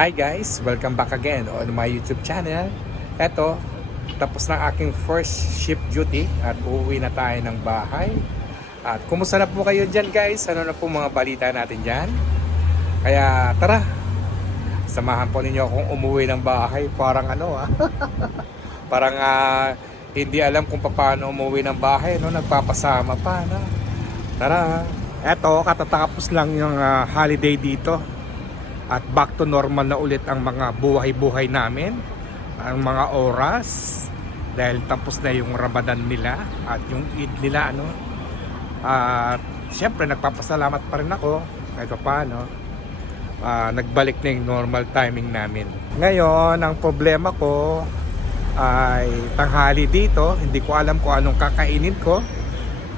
Hi guys! Welcome back again on my YouTube channel. Eto, tapos na aking first shift duty at uuwi na tayo ng bahay. At kumusta na po kayo dyan guys? Ano na po mga balita natin dyan? Kaya tara, samahan po ninyo akong umuwi ng bahay. Parang parang hindi alam kung paano umuwi ng bahay, no? Nagpapasama pa, no? Tara! Eto, katatapos lang yung holiday dito. At back to normal na ulit ang mga buhay-buhay namin, ang mga oras, dahil tapos na yung Ramadan nila at yung Eid nila, at syempre nagpapasalamat pa rin ako kahit paano. Nagbalik na yung normal timing namin. Ngayon ang problema ko ay tanghali dito, hindi ko alam kung anong kakainin ko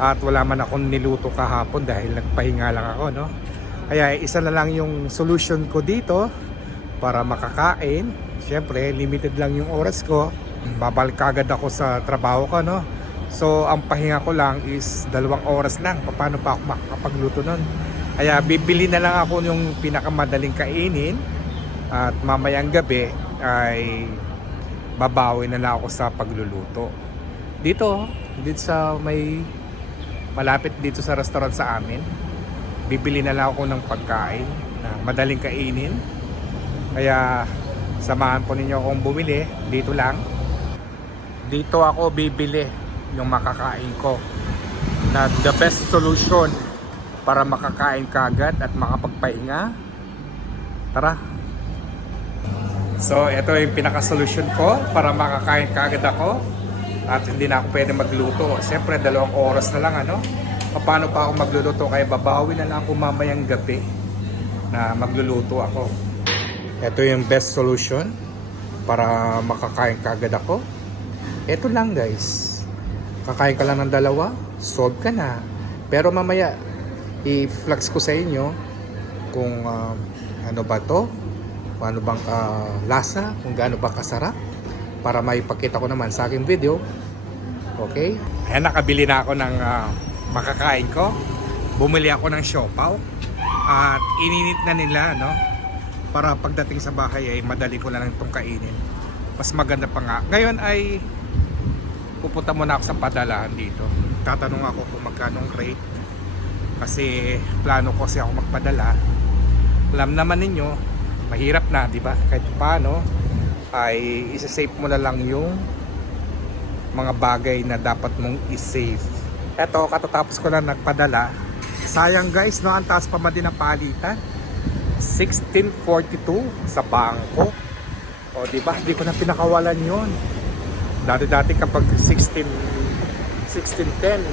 at wala man akong niluto kahapon dahil nagpahinga lang ako, no? Kaya isa na lang yung solution ko dito para makakain. Siyempre, limited lang yung oras ko. Babalik agad ako sa trabaho ko, no? So, ang pahinga ko lang is 2 oras lang. Paano pa ako makakapagluto nun? Kaya bibili na lang ako yung pinakamadaling kainin. At mamayang gabi ay babawi na lang ako sa pagluluto. Dito sa may malapit dito sa restaurant sa amin. Bibili na lang ako ng pagkain na madaling kainin. Kaya samahan po ninyo akong bumili. Dito lang. Dito ako bibili yung makakain ko na the best solution para makakain kagad at makapagpahinga. Tara. So ito yung pinaka-solution ko para makakain kagad ako at hindi na ako pwede magluto. Siyempre 2 oras na lang, paano pa ako magluluto, kaya babawi na lang ako mamayang gabi na magluluto ako. Ito yung best solution para makakain kagad ako. Ito lang guys, kakain ka lang ng 2, solve ka na. Pero mamaya i-flex ko sa inyo kung ano ba to, kung ano bang lasa, kung gaano ba kasarap, para maipakita ko naman sa aking video. Okay, ayan, nakabili na ako ng makakain ko. Bumili ako ng siopaw at ininit na nila, para pagdating sa bahay ay madali ko lang itong kainin. Mas maganda pa nga. Ngayon ay pupunta muna ako sa padalahan dito. Tatanong ako kung magkano ang rate kasi plano ko ako magpadala. Alam naman ninyo, mahirap na, di ba? Kahit paano ay isa-save mo na lang yung mga bagay na dapat mong i-save. Eto, katatapos ko lang nagpadala. Sayang guys, ang taas pa din na palitan. 1642 sa bangko. O diba, hindi ko na pinakawalan yun. Dati kapag 1610,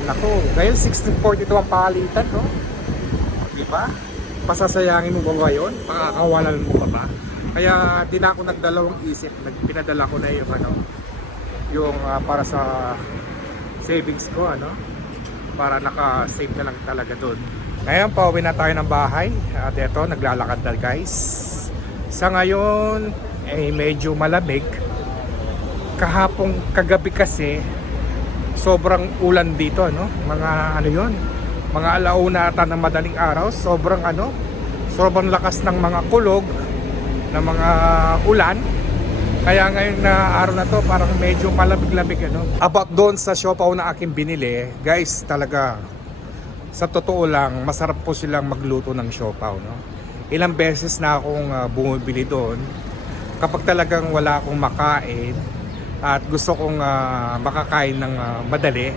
nako, ngayon 1642 ang palitan, no? O diba, pasasayangin mo ba yun? Pakakawalan mo ba? Kaya di na ako nagdalawang isip. Pinadala ko na yung para sa savings ko, para naka-save na lang talaga doon. Ngayon, pauwi na tayo ng bahay. At eto, naglalakad na guys. Sa ngayon, medyo malamig. Kahapong kagabi kasi, sobrang ulan dito, Mga mga alauna ata ng madaling araw. Sobrang lakas ng mga kulog, ng mga ulan. Kaya ngayon na araw na to parang medyo malamig-lamig, About doon sa siopaw na aking binili, guys, talaga sa totoo lang masarap po silang magluto ng siopaw, Ilang beses na akong bumibili doon kapag talagang wala akong makain at gusto kong makakain ng madali.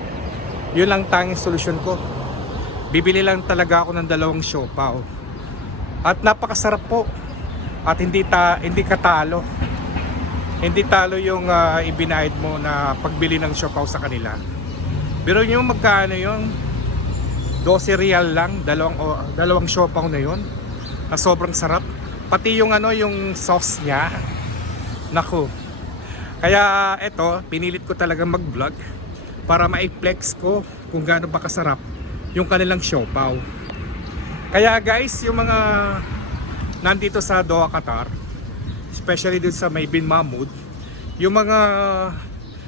Yun lang tanging solusyon ko. Bibili lang talaga ako ng 2 siopaw. At napakasarap po. At hindi katalo. Hindi talo yung ibinayad mo na pagbili ng siopaw sa kanila. Pero yung magkano yung 12 real lang, 2 siopaw na yun, na sobrang sarap. Pati yung yung sauce niya, naku. Kaya eto, pinilit ko talaga mag-vlog para ma-flex ko kung gaano ba kasarap yung kanilang siopaw. Kaya guys, yung mga nandito sa Doha, Qatar, especially dun sa may Bin Mahmoud, yung mga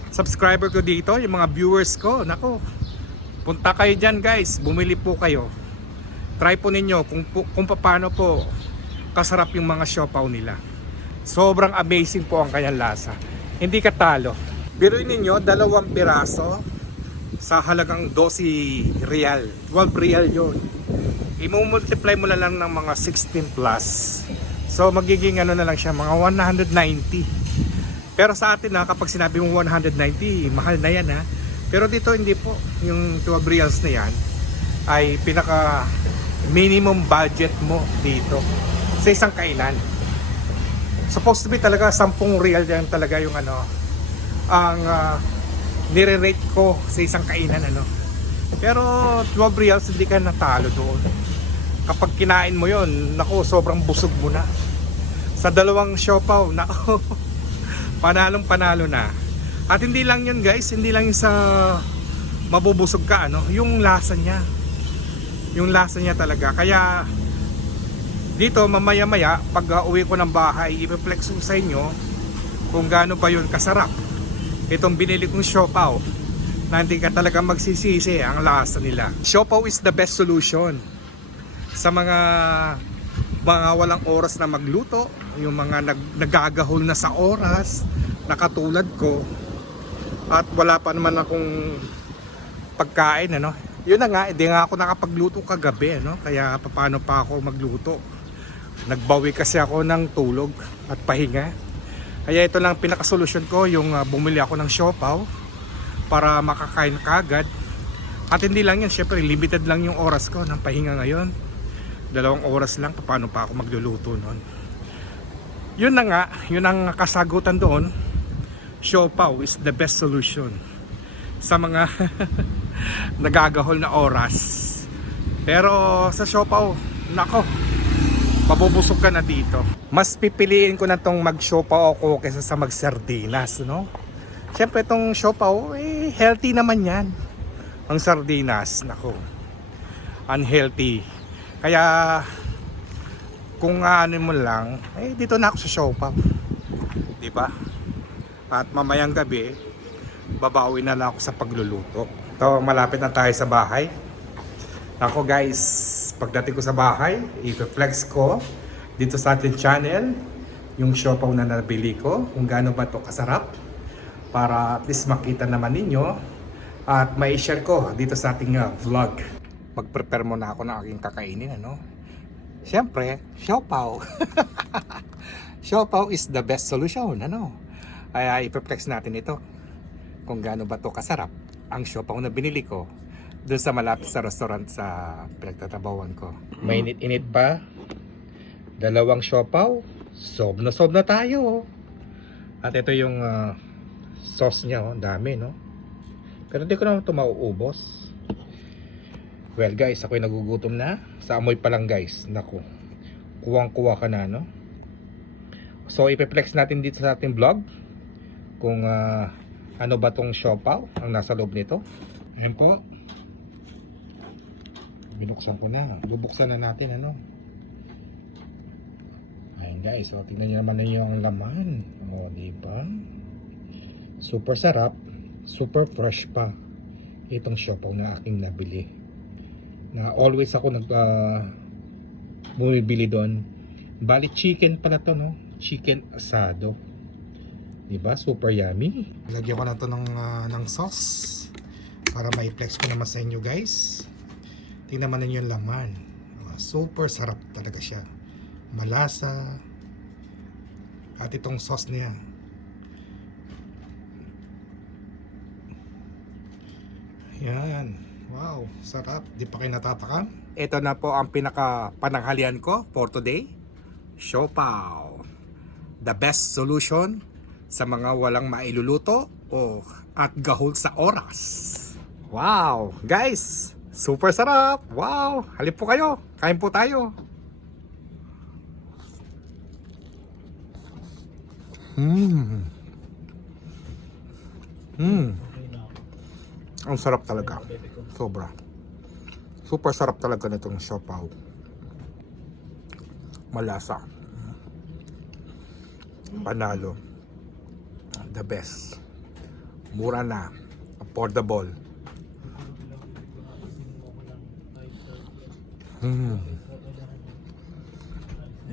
subscriber ko dito, yung mga viewers ko, nako, punta kayo dyan guys, bumili po kayo. Try po ninyo kung paano po kasarap yung mga siopaw nila. Sobrang amazing po ang kanyang lasa. Hindi katalo. Biruin ninyo, 2 piraso sa halagang 12 real. 12 real yun. I-multiply mo na lang ng mga 16 plus. So magiging ano na lang siya, mga 190. Pero sa atin na kapag sinabi mo 190, mahal na yan ha. Pero dito hindi po. Yung 12 reals na yan ay pinaka minimum budget mo dito sa isang kainan. Supposed to be talaga 10 real yan talaga yung ano ang nire-rate ko sa isang kainan ano. Pero 12 reals hindi ka natalo doon. Kapag kinain mo yon, naku, sobrang busog mo na. Sa 2 siopaw, naku, panalong panalo na. At hindi lang yun guys, hindi lang yung sa mabubusog ka ano, yung lasa niya. Yung lasa niya talaga. Kaya dito mamaya-maya pag uwi ko ng bahay, i-flex ko sa inyo kung gaano ba yun kasarap itong binili kong siopaw na hindi ka talaga magsisisi ang lasa nila. Siopaw is the best solution sa mga walang oras na magluto, yung mga nagagahol na sa oras na katulad ko at wala pa naman akong pagkain ano. Yun na nga, hindi nga ako nakapagluto kagabi ano, kaya paano pa ako magluto. Nagbawi kasi ako ng tulog at pahinga. Kaya ito lang pinakasolusyon ko, yung bumili ako ng siopaw para makakain kagad. At hindi lang yan, syempre limited lang yung oras ko ng pahinga ngayon. 2 oras lang, paano pa ako magluluto noon. Yun na nga, yun ang kasagutan doon. Siopaw is the best solution sa mga nagagahol na oras. Pero sa siopaw, nako, mabubusog ka na dito. Mas pipiliin ko na tong mag-siopaw ako kaysa sa mag-sardinas, no? Siyempre itong siopaw, healthy naman yan. Ang sardinas, nako, unhealthy. Kaya kung ano mo lang, dito na ako sa siopaw, diba? At mamayang gabi, babawi na lang ako sa pagluluto. Ito, malapit na tayo sa bahay. Ako guys, pagdating ko sa bahay, i-flex ko dito sa ating channel yung siopaw na nabili ko, kung gaano ba ito kasarap, para at least makita naman ninyo at mai-share ko dito sa ating vlog. Mag-prepare muna ako ng aking kakainin ano. Siyempre, siopaw. Siopaw is the best solution ano. Ay i-flex natin ito kung gaano ba ito kasarap ang siopaw na binili ko doon sa malapit sa restaurant sa pinagtatrabahuan ko. Mainit-init pa. 2 siopaw. Sob na tayo. At ito yung sauce niya, oh. Dami, no? Pero hindi ko naman ito mauubos. Well guys, ako'y nagugutom na. Sa amoy pa lang guys. Naku, kuwang-kuwa ka na, no? So ipiplex natin dito sa ating vlog kung ano ba tong siopaw ang nasa loob nito. Ayan po. Binuksan ko na. Bubuksan na natin ano. Ayan guys, so tingnan niyo naman ninyo ang laman. O, diba? Super sarap, super fresh pa itong siopaw na aking nabili. Na always ako bumibili doon. Bali chicken pala to, no? Chicken asado. Diba? Super yummy. Lagyan ko na to ng sauce para ma-flex ko naman sa inyo guys. Tingnan naman ninyo yung laman. Super sarap talaga siya. Malasa. At itong sauce niya. Yan. Wow, sarap. Di pa kayo natatakam? Ito na po ang pinaka pananghalian ko for today. Siopaw. The best solution sa mga walang mailuluto o at gahol sa oras. Wow, guys, super sarap. Wow, halip po kayo. Kain po tayo. Ang sarap talaga. Sobra. Super sarap talaga nitong siopaw. Malasa. Panalo. The best. Mura na. Affordable.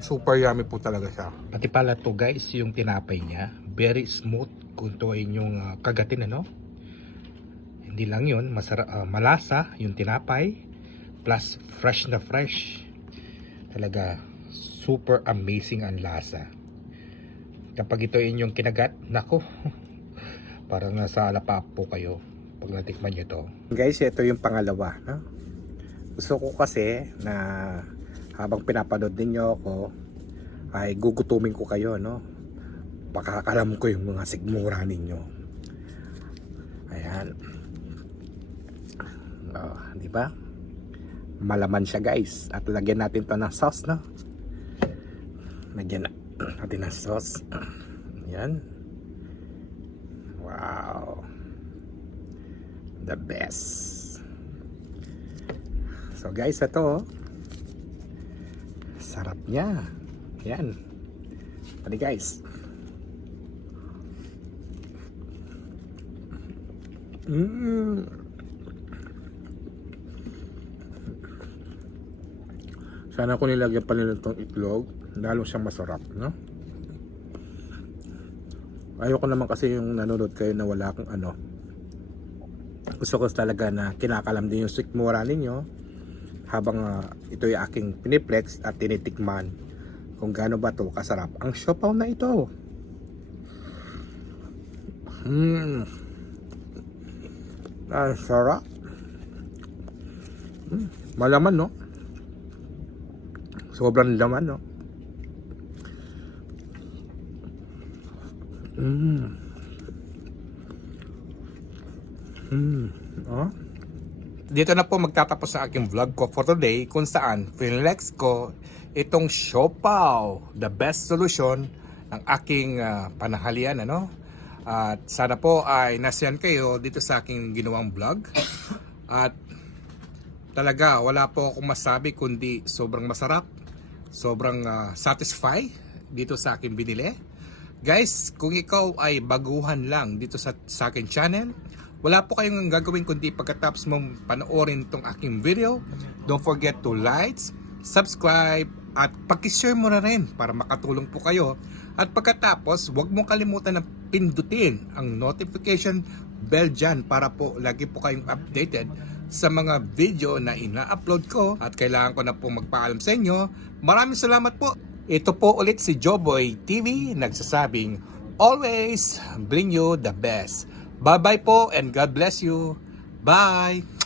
Super yummy po talaga siya. Pati pala to guys, yung tinapay niya, very smooth kung tuwain yung kagatin ano. Hindi lang yun, malasa yung tinapay, plus fresh na fresh. Talaga, super amazing ang lasa. Kapag ito yung kinagat, nako, parang nasa alapap po kayo pag natikman nyo to. Guys, ito yung pangalawa. No? Gusto ko kasi na habang pinapanood ninyo ako, ay gugutumin ko kayo, no? Pakakalam ko yung mga sigmura ninyo. Ayan. Oh, di ba? Malaman siya, guys. At lagyan natin to ng sauce, no? Lagyan natin ng sauce. Ayan. Wow. The best. So, guys, ito, sarap niya. Ayan. Pwede, guys. Sana ko nilagyan pa nila itong itlog, lalo siyang masarap, no? Ayoko naman kasi yung nanonood kayo na wala akong ano. Gusto ko talaga na kinakalam din yung sikmura ninyo habang ito yung aking piniplex at tinitikman kung gaano ba to kasarap ang siopaw na ito. Ang sarap. Malaman, no? Sobrang laman, no? Oh. Dito na po magtatapos sa aking vlog ko for today, kung saan finlex ko itong siopaw, the best solution ng aking panahalian, ano? At sana po ay nasiyan kayo dito sa aking ginawang vlog. At talaga wala po akong masabi kundi sobrang masarap, sobrang satisfy dito sa aking binili. Guys, kung ikaw ay baguhan lang dito sa aking channel, wala po kayong gagawin kundi pagkatapos mong panoorin itong aking video, don't forget to like, subscribe, at pakishare mo na rin para makatulong po kayo. At pagkatapos, huwag mong kalimutan na pindutin ang notification bell dyan para po lagi po kayong updated sa mga video na ina-upload ko. At kailangan ko na po magpaalam sa inyo. Maraming salamat po. Ito po ulit si Joboy TV nagsasabing, always bring you the best. Bye-bye po and God bless you. Bye!